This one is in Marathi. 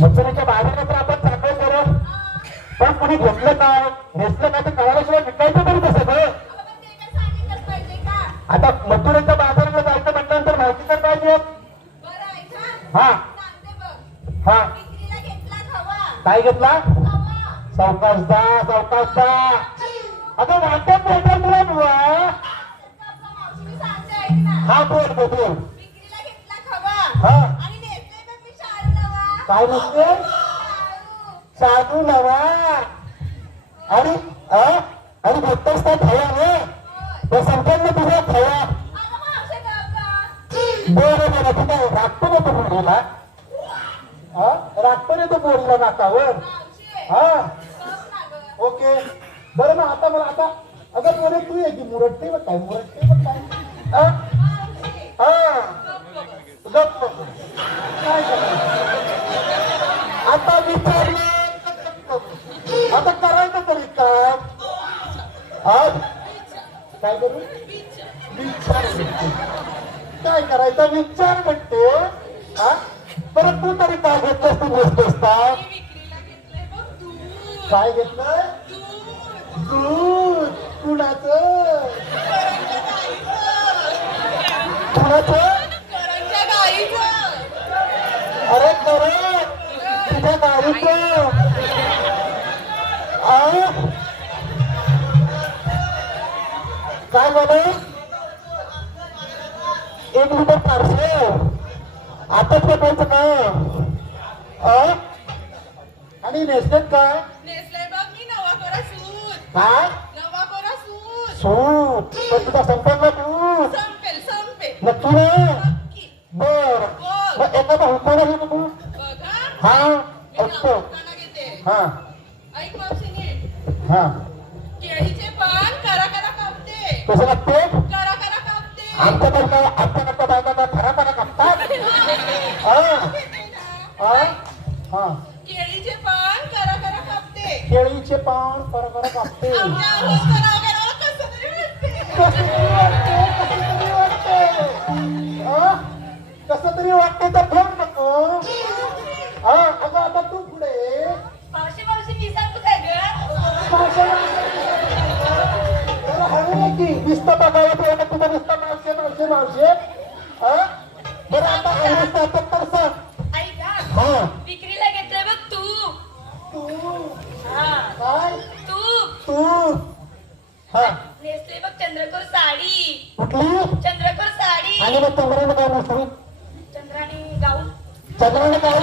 मच्छराच्या बाजारात तर आपण चांगलं करू, पण कोणी घेतलं काय नेसलं काय तर कळाल्याशिवाय विकायचं तरी कसं ग? आता मथुरेच्या बाजाराला जायचं म्हटल्यानंतर माहिती तर पाहिजे. हा हा काय घेतला? सावकाश जा सावकाश जा. अगं वाटत भेटेल तुला बुवा. हा बोल बोल. हा काय म्हणते? शाळू नवा आणि आणि भेटतोस काय खवा ना त्या संख्यांना तुझ्या खवा. बरं बरं ठीक आहे. रागतो ना तू बोलला, रागतो ना तू बोलला नाकावर. हा ओके बरं ना. आता मला आता अगं बोले तू आहे की मुरट्टे बघ काय मुरट्टे बघ काय. हा गप्प काय करायचं आता विचारलं. आता करायचं तरी काय? आज काय करू? विचार काय करायचा विचार म्हणते. हा परत तू तरी काय घेतलंस? तू बसतोस का? काय घेतलंय? दूध. कुणाचं? कुणाचं? अरे खरं तुझ्या गाडीचं. काय झालं? 1 लिटर पार्सल आताच पेटायचं का? आणि नेसलेत काय? काय सूट? पण तुझा संपल ना तू? नक्की ना? बर मग एखादा हुकूम आहे तू? हा असतो. हा हा केळीचे पान करा करा कापते. कसं लागते? करा करा कापते. आमच्याकडच्या बायका खरा खरा कापतात. केळीचे पान करा करा कापते. केळीचे पान खरा खरा कापते. आमच्या रोजचं नाव घेण्याला कसं तरी वाटते. कसं तरी वाटते तर ठेव नको. अगं आता तू पुढे मावशी मावशी मी सांगू काय ग? हळू की दिसतं बघायला तुला तुझं नुसतं मावशे मावशे मावशे. बरं आता हळू तर सांग. ऐका विक्रीला घेतलंय बघ तू. काय तू हा नेसले बघ चंद्रकोर साडी. कुठली? चंद्रकोर साडी. आणि मग चंद्राने काय नसतं? चंद्राणी गाऊन. चंद्राने काय